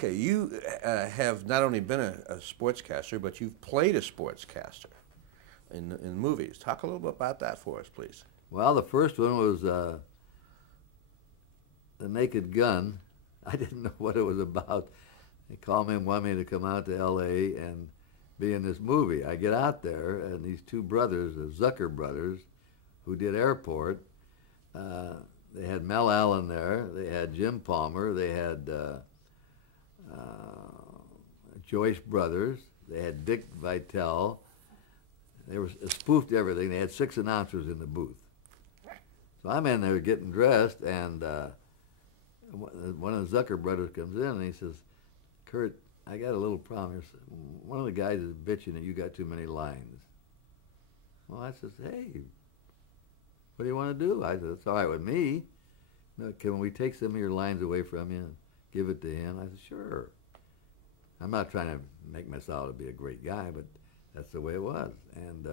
Okay, you have not only been a sportscaster, but you've played a sportscaster in movies. Talk a little bit about that for us, please. Well, the first one was The Naked Gun. I didn't know what it was about. They called me and wanted me to come out to L.A. and be in this movie. I get out there, and these two brothers, the Zucker brothers, who did Airport, they had Mel Allen there, they had Jim Palmer, they had Joyce Brothers, they had Dick Vitale. They were spoofed everything. They had 6 announcers in the booth. So I'm in there getting dressed, and one of the Zucker brothers comes in, and he says, "Curt, I got a little problem. One of the guys is bitching that you got too many lines." Well, I says, "Hey, what do you want to do?" I said, "It's all right with me. No, can we take some of your lines away from you and give it to him?" I said, "Sure." I'm not trying to make myself out to be a great guy, but that's the way it was. And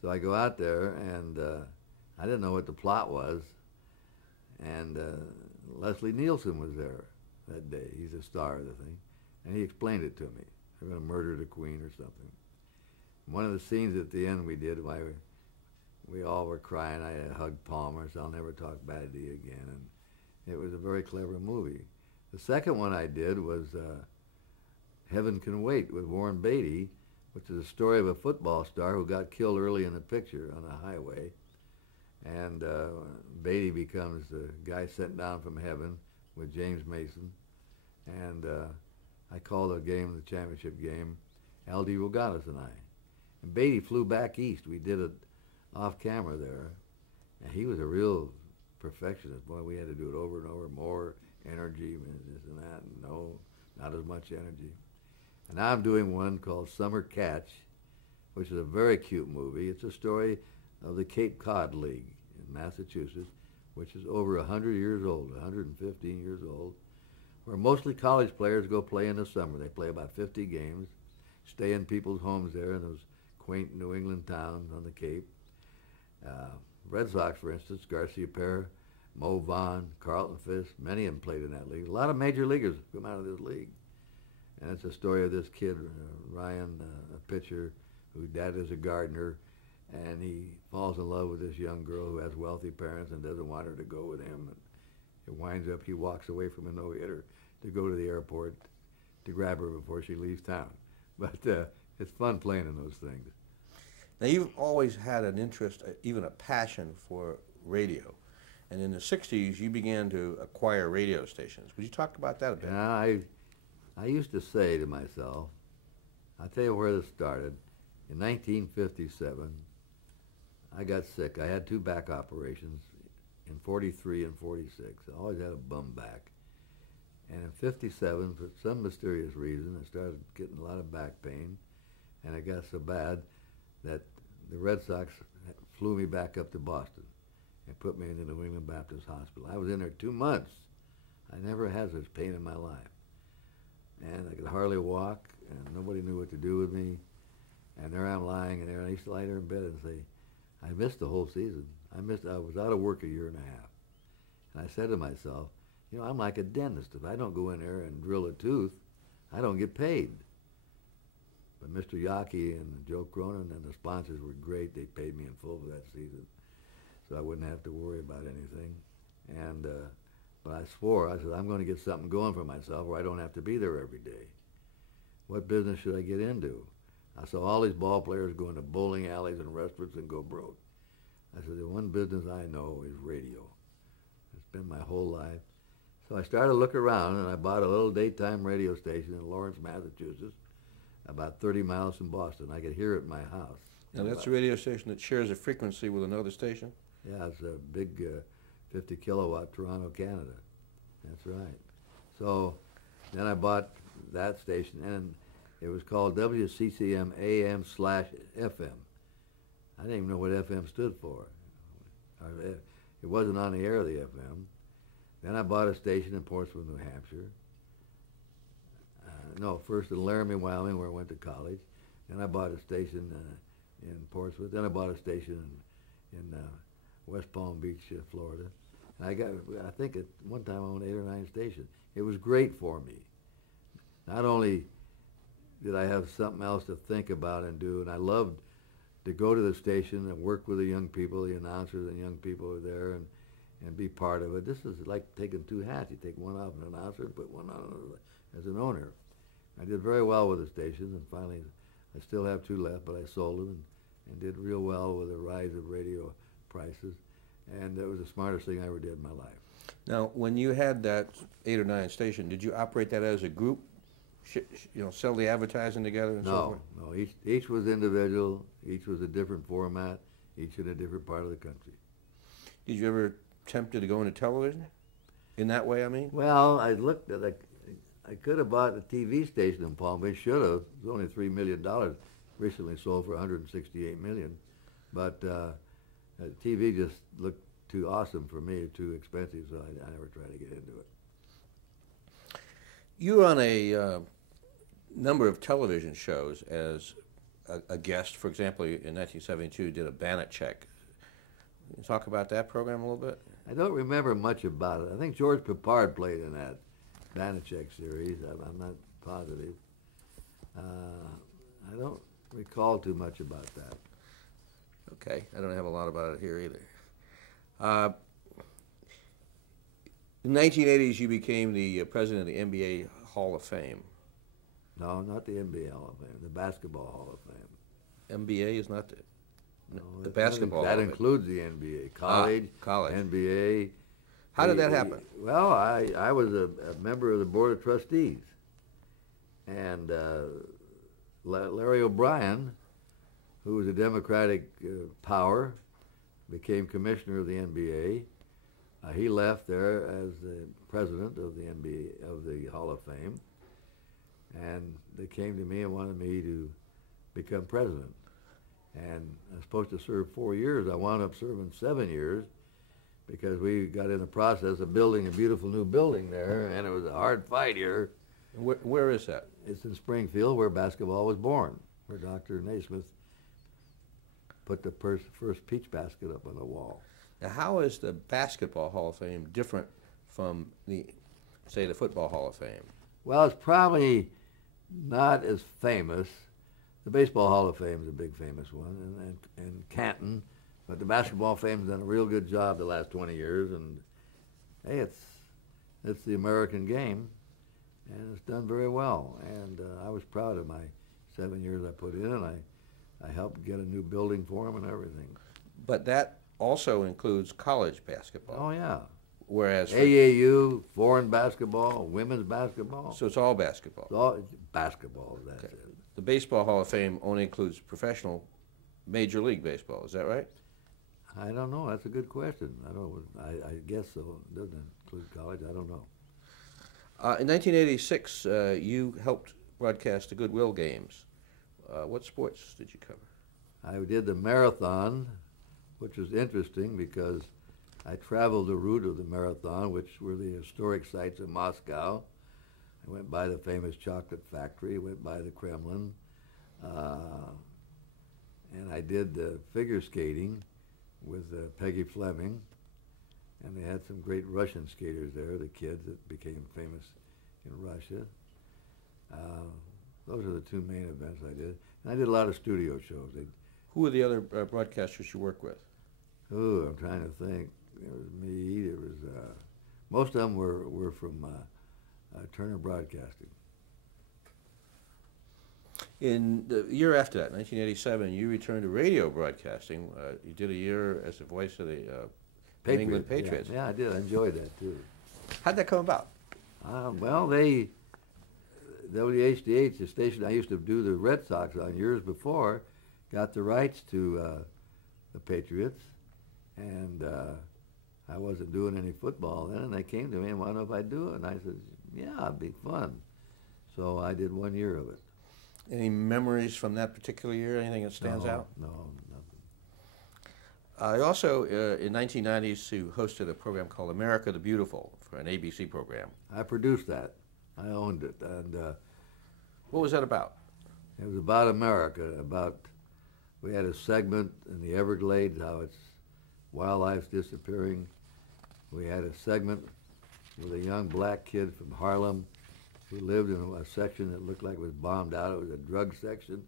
so I go out there, and I didn't know what the plot was. And Leslie Nielsen was there that day. He's a star of the thing. And he explained it to me. They're going to murder the queen or something. One of the scenes at the end we did, we all were crying. I hugged Palmer, so I'll never talk bad to you again. And it was a very clever movie. The second one I did was Heaven Can Wait with Warren Beatty, which is a story of a football star who got killed early in the picture on a highway. And Beatty becomes the guy sent down from heaven with James Mason. And I called the game, the championship game, L.D. Rogatis and I. And Beatty flew back east. We did it off camera there. And he was a real perfectionist. Boy, we had to do it over and over, more energy, and this and that. And no, not as much energy. And now I'm doing one called Summer Catch, which is a very cute movie. It's a story of the Cape Cod League in Massachusetts, which is over 100 years old, 115 years old, where mostly college players go play in the summer. They play about 50 games, stay in people's homes there in those quaint New England towns on the Cape. Red Sox, for instance, Garcia Perez, Mo Vaughn, Carlton Fisk, many of them played in that league. A lot of major leaguers come out of this league. And it's a story of this kid, Ryan, a pitcher, whose dad is a gardener, and he falls in love with this young girl who has wealthy parents and doesn't want her to go with him. And it winds up he walks away from a no-hitter to go to the airport to grab her before she leaves town. But it's fun playing in those things. Now, you've always had an interest, even a passion for radio. And in the 60s, you began to acquire radio stations. Would you talk about that a bit? Yeah, I used to say to myself, I'll tell you where this started. In 1957, I got sick. I had 2 back operations in 43 and 46. I always had a bum back. And in 57, for some mysterious reason, I started getting a lot of back pain. And it got so bad that the Red Sox flew me back up to Boston and put me in the New England Baptist Hospital. I was in there 2 months. I never had such pain in my life. And I could hardly walk, and nobody knew what to do with me. And there I'm lying, and I used to lie there in bed and say, I missed the whole season. I was out of work a year and a half. And I said to myself, you know, I'm like a dentist. If I don't go in there and drill a tooth, I don't get paid. But Mr. Yockey and Joe Cronin and the sponsors were great. They paid me in full for that season, so I wouldn't have to worry about anything. And but I swore, I said, I'm going to get something going for myself where I don't have to be there every day. What business should I get into? I saw all these ball players go into bowling alleys and restaurants and go broke. I said, the one business I know is radio. It's been my whole life. So I started to look around, and I bought a little daytime radio station in Lawrence, Massachusetts, about 30 miles from Boston. I could hear it in my house. Now, that's a radio station that shares a frequency with another station? Yeah, it's a big 50 kilowatt Toronto, Canada. That's right. So then I bought that station, and it was called WCCM AM/FM. I didn't even know what FM stood for. It wasn't on the air, the FM. Then I bought a station in Portsmouth, New Hampshire. No, first in Laramie, Wyoming, where I went to college. Then I bought a station in Portsmouth. Then I bought a station in West Palm Beach, Florida. And I think at one time I owned 8 or 9 stations. It was great for me. Not only did I have something else to think about and do, and I loved to go to the station and work with the young people, the announcers and young people who were there, and be part of it. This is like taking 2 hats. You take one off an announcer and put one on as an owner. I did very well with the stations, and finally I still have 2 left, but I sold them and did real well with the rise of radio prices. And it was the smartest thing I ever did in my life. Now, when you had that 8 or 9 station, did you operate that as a group? Sell the advertising together and so forth? No. Each was individual. Each was a different format. Each in a different part of the country. Did you ever tempted to go into television? In that way, I mean? Well, I looked at I could have bought a TV station in Palm Beach. Should have. It was only $3 million. Recently sold for $168 million. But TV just looked too awesome for me, too expensive, so I never tried to get into it. You were on a number of television shows as a guest. For example, in 1972, you did a Bannock check. Can you talk about that program a little bit? I don't remember much about it. I think George Peppard played in that Banachek series. I'm not positive. I don't recall too much about that. Okay, I don't have a lot about it here either. In the 1980s, you became the president of the NBA Hall of Fame. No, not the NBA Hall of Fame, the Basketball Hall of Fame. NBA is not the That basketball. That includes the NBA, college, NBA. How did that happen? Well, I was a member of the Board of Trustees. And Larry O'Brien, who was a Democratic power, became commissioner of the NBA. He left there as the president of the NBA, of the Hall of Fame. And they came to me and wanted me to become president. And I was supposed to serve 4 years. I wound up serving 7 years because we got in the process of building a beautiful new building there, and it was a hard fight here. Where is that? It's in Springfield, where basketball was born, where Dr. Naismith put the first peach basket up on the wall. Now, how is the Basketball Hall of Fame different from the Football Hall of Fame? Well, it's probably not as famous. The Baseball Hall of Fame is a big famous one, and Canton, but the Basketball Fame's done a real good job the last 20 years, and hey, it's the American game, and it's done very well. And I was proud of my 7 years I put in, and I helped get a new building for them and everything. But that also includes college basketball. Oh yeah. Whereas AAU, foreign basketball, women's basketball. So it's all basketball. It's all basketball. That's it. The Baseball Hall of Fame only includes professional Major League Baseball. Is that right? I don't know. That's a good question. I guess so. It doesn't include college. I don't know. In 1986, you helped broadcast the Goodwill Games. What sports did you cover? I did the marathon, which was interesting because I traveled the route of the marathon, which were the historic sites of Moscow. I went by the famous chocolate factory, went by the Kremlin, and I did the figure skating with Peggy Fleming, and they had some great Russian skaters there, the kids that became famous in Russia. Those are the 2 main events I did. And I did a lot of studio shows. Who were the other broadcasters you worked with? Oh, I'm trying to think. There was me. There was most of them were from Turner Broadcasting. In the year after that, 1987, you returned to radio broadcasting. You did a year as the voice of the New England Patriots. Yeah, I did. I enjoyed that too. How'd that come about? Well, WHDH, the station I used to do the Red Sox on years before, got the rights to the Patriots, and I wasn't doing any football then, and they came to me and wanted if I'd do it, and I said, yeah, it'd be fun. So I did 1 year of it. Any memories from that particular year? Anything that stands out? No, nothing. I also, in 1990s, you hosted a program called America the Beautiful for an ABC program. I produced that. I owned it. And what was that about? It was about America. We had a segment in the Everglades, how wildlife's disappearing. We had a segment with a young black kid from Harlem who lived in a section that looked like it was bombed out. It was a drug section,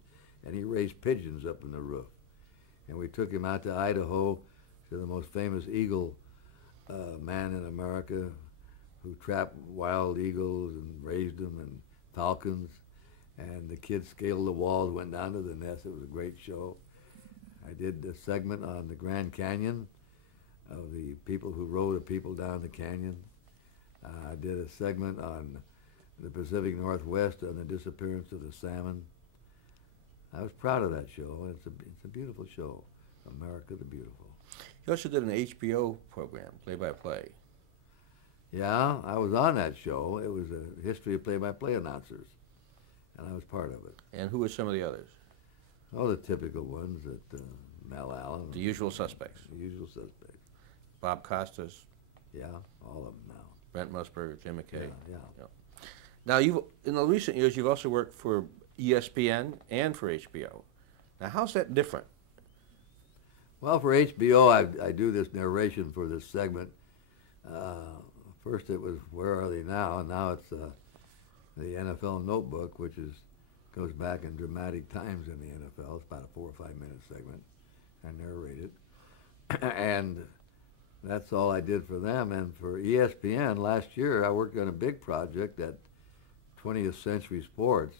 and he raised pigeons up in the roof. And we took him out to Idaho to the most famous eagle man in America who trapped wild eagles and raised them, and falcons. And the kids scaled the walls, went down to the nest. It was a great show. I did a segment on the Grand Canyon of the people who rode the people down the canyon. I did a segment on the Pacific Northwest on the disappearance of the salmon. I was proud of that show. It's a beautiful show, America the Beautiful. You also did an HBO program, play-by-play. Yeah, I was on that show. It was a history of play-by-play announcers, and I was part of it. And who were some of the others? Oh, the typical ones that Mel Allen. The usual suspects. The usual suspects. Bob Costas. Yeah, all of them now. Brent Musburger, Jim McKay. Yeah. Now, in the recent years, you've also worked for ESPN and for HBO. Now, how's that different? Well, for HBO, I do this narration for this segment. First it was Where Are They Now? And now it's the NFL Notebook, which goes back in dramatic times in the NFL. It's about a 4 or 5 minute segment. I narrate it. And that's all I did for them. And for ESPN, last year I worked on a big project at 20th Century Sports,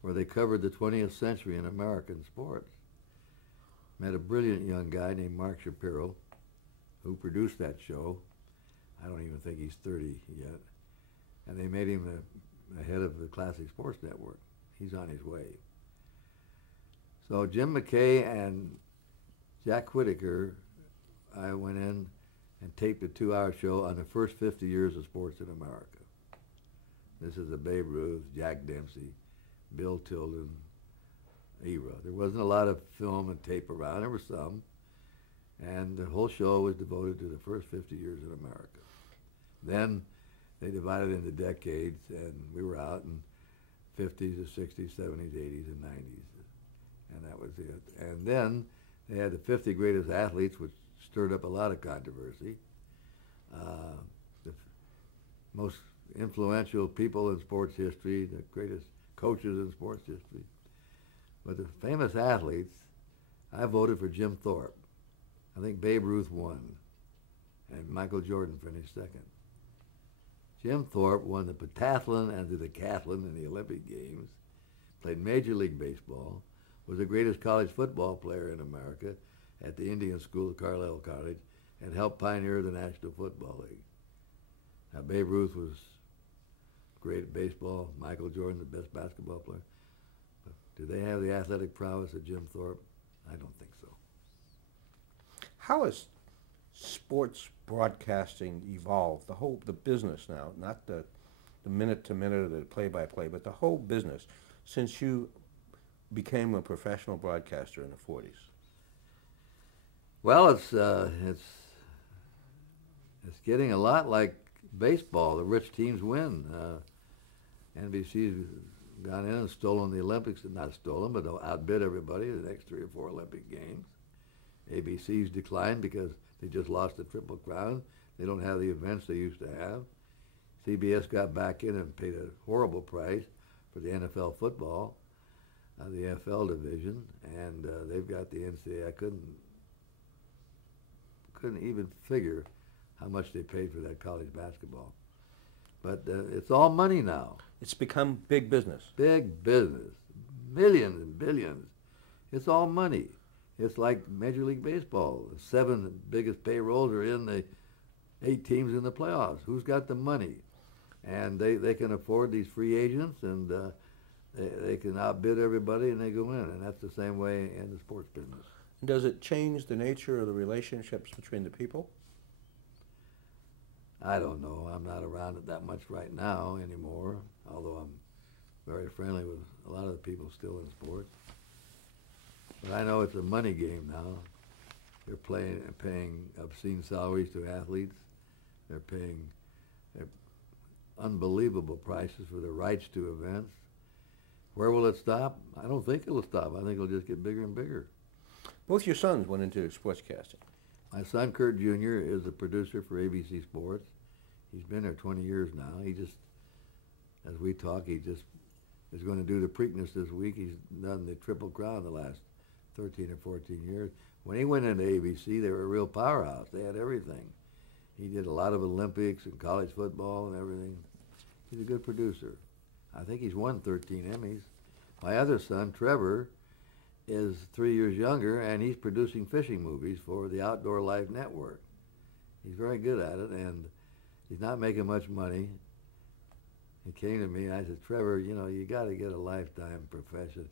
where they covered the 20th century in American sports. Met a brilliant young guy named Mark Shapiro, who produced that show. I don't even think he's 30 yet. And they made him the head of the Classic Sports Network. He's on his way. So Jim McKay and Jack Whitaker, I went in and taped a 2-hour show on the first 50 years of sports in America. This is the Babe Ruth, Jack Dempsey, Bill Tilden era. There wasn't a lot of film and tape around. There were some. And the whole show was devoted to the first 50 years in America. Then they divided into decades, and we were out in 50s, the 60s, 70s, 80s, and 90s. And that was it. And then they had the 50 greatest athletes, which stirred up a lot of controversy. The most influential people in sports history, the greatest coaches in sports history. But the famous athletes, I voted for Jim Thorpe. I think Babe Ruth won, and Michael Jordan finished second. Jim Thorpe won the pentathlon and the decathlon in the Olympic Games, played Major League Baseball, was the greatest college football player in America at the Indian School at Carlisle College, and helped pioneer the National Football League. Now, Babe Ruth was great at baseball, Michael Jordan, the best basketball player. But do they have the athletic prowess of Jim Thorpe? I don't think so. How has sports broadcasting evolved? The business now, not the minute to minute or the play by play, but the whole business since you became a professional broadcaster in the 40s. Well, it's getting a lot like baseball. The rich teams win. NBC's gone in and stolen the Olympics, not stolen, but outbid everybody the next 3 or 4 Olympic games. ABC's declined because they just lost the Triple Crown. They don't have the events they used to have. CBS got back in and paid a horrible price for the NFL football, the NFL division, and they've got the NCAA. I couldn't even figure how much they paid for that college basketball. But it's all money now. It's become big business. Big business. Millions and billions. It's all money. It's like Major League Baseball. The 7 biggest payrolls are in the 8 teams in the playoffs. Who's got the money? And they can afford these free agents, and they can outbid everybody, and they go in. And that's the same way in the sports business. Does it change the nature of the relationships between the people? I don't know. I'm not around it that much right now anymore, although I'm very friendly with a lot of the people still in sports. But I know it's a money game now. They're paying obscene salaries to athletes. They're paying unbelievable prices for the rights to events. Where will it stop? I don't think it'll stop. I think it'll just get bigger and bigger. Both your sons went into sportscasting. My son Curt Jr. is a producer for ABC Sports. He's been there 20 years now. He just, as we talk, he just is going to do the Preakness this week. He's done the Triple Crown the last 13 or 14 years. When he went into ABC, they were a real powerhouse. They had everything. He did a lot of Olympics and college football and everything. He's a good producer. I think he's won 13 Emmys. My other son, Trevor, is 3 years younger, and he's producing fishing movies for the Outdoor Life Network. He's very good at it, and he's not making much money. He came to me, and I said, Trevor, you know, you got to get a lifetime profession.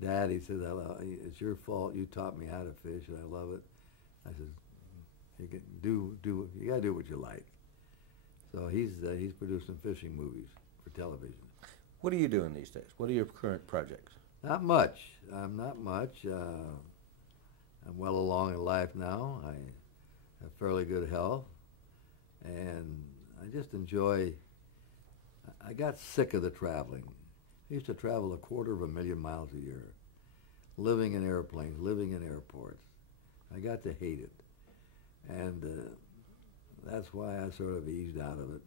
Dad, he said, it's your fault. You taught me how to fish, and I love it. I said, you got to do what you like. So he's producing fishing movies for television. What are you doing these days? What are your current projects? Not much. I'm not much. I'm well along in life now. I have fairly good health, and I just enjoy. I got sick of the traveling. I used to travel 250,000 miles a year, living in airplanes, living in airports. I got to hate it, and that's why I sort of eased out of it.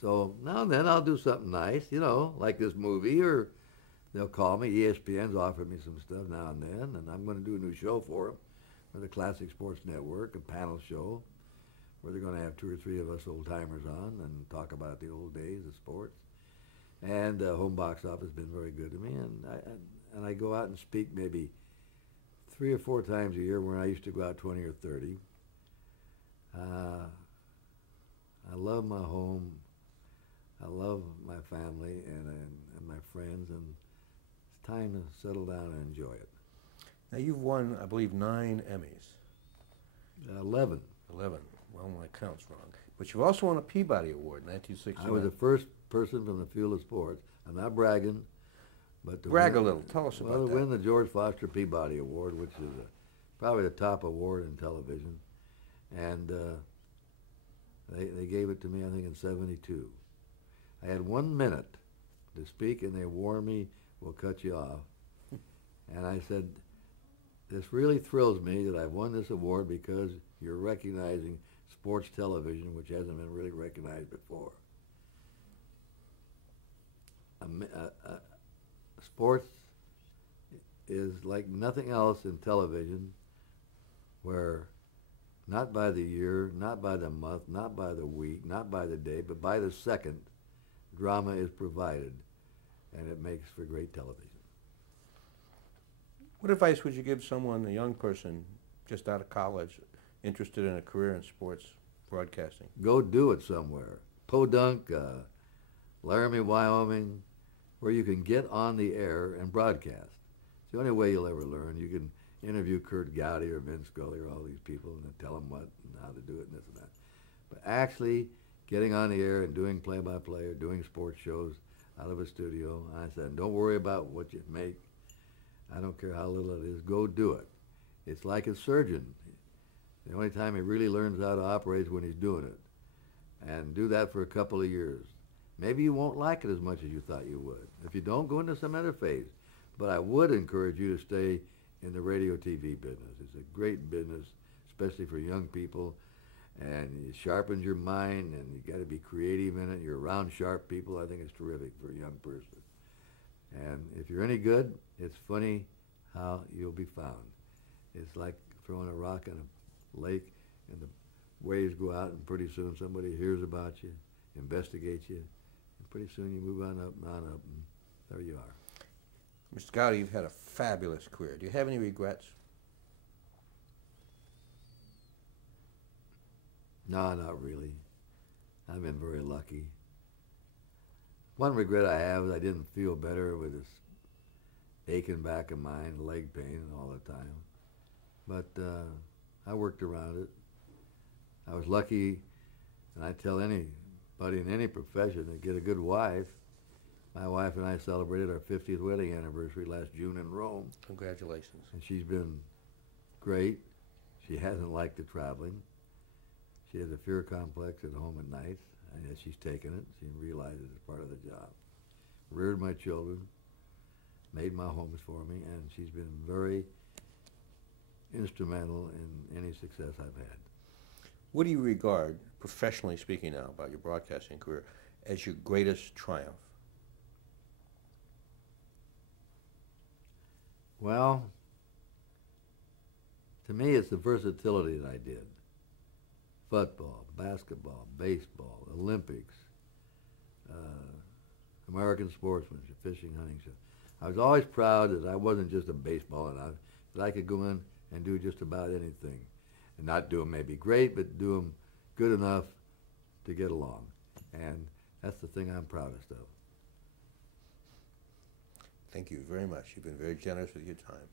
So now and then I'll do something nice, you know, like this movie, or they'll call me. ESPN's offered me some stuff now and then, and I'm going to do a new show for them, for the Classic Sports Network, a panel show, where they're going to have 2 or 3 of us old-timers on and talk about the old days of sports. And home box office has been very good to me, and I go out and speak maybe 3 or 4 times a year, where I used to go out 20 or 30. I love my home. I love my family and my friends, and it's time to settle down and enjoy it. Now, you've won, I believe, 9 Emmys. 11. 11. Well, my count's wrong. But you've also won a Peabody Award in 1969. I was the first person from the field of sports. I'm not bragging, but to Brag win, a little. Tell us about to that. win the George Foster Peabody Award, which is probably the top award in television, and they gave it to me, I think, in '72. I had 1 minute to speak, and they warned me, we'll cut you off. And I said, this really thrills me that I've won this award because you're recognizing sports television, which hasn't been really recognized before. Sports is like nothing else in television, where not by the year, not by the month, not by the week, not by the day, but by the second, drama is provided, and it makes for great television. What advice would you give someone, a young person just out of college, interested in a career in sports broadcasting? Go do it somewhere. Podunk, Laramie, Wyoming, where you can get on the air and broadcast. It's the only way you'll ever learn. You can interview Curt Gowdy or Vince Scully or all these people and then tell them what and how to do it and this and that. But actually getting on the air and doing play-by-play or doing sports shows out of a studio, I said, don't worry about what you make. I don't care how little it is. Go do it. It's like a surgeon. The only time he really learns how to operate is when he's doing it. And do that for a couple of years. Maybe you won't like it as much as you thought you would. If you don't, go into some other phase. But I would encourage you to stay in the radio TV business. It's a great business, especially for young people. And it sharpens your mind, and you got to be creative in it. You're around sharp people. I think it's terrific for a young person. And if you're any good, it's funny how you'll be found. It's like throwing a rock in a lake, and the waves go out, and pretty soon somebody hears about you, investigates you, and pretty soon you move on up, and there you are. Mr. Gowdy, you've had a fabulous career. Do you have any regrets? No, not really. I've been very lucky. One regret I have is I didn't feel better with this aching back of mine, leg pain all the time. But I worked around it. I was lucky, and I tell anybody in any profession to get a good wife. My wife and I celebrated our 50th wedding anniversary last June in Rome. Congratulations. And she's been great. She hasn't liked the traveling. She has a fear complex at home at night, and yet she's taken it. She realizes it's part of the job. Reared my children. made my homes for me, and she's been very instrumental in any success I've had. What do you regard, professionally speaking now, about your broadcasting career, as your greatest triumph? Well, to me, it's the versatility that I did. Football, basketball, baseball, Olympics, American sportsmanship, fishing, hunting. Stuff. I was always proud that I wasn't just a baseball announcer, that I could go in and do just about anything. And not do them maybe great, but do them good enough to get along. And that's the thing I'm proudest of. Thank you very much. You've been very generous with your time.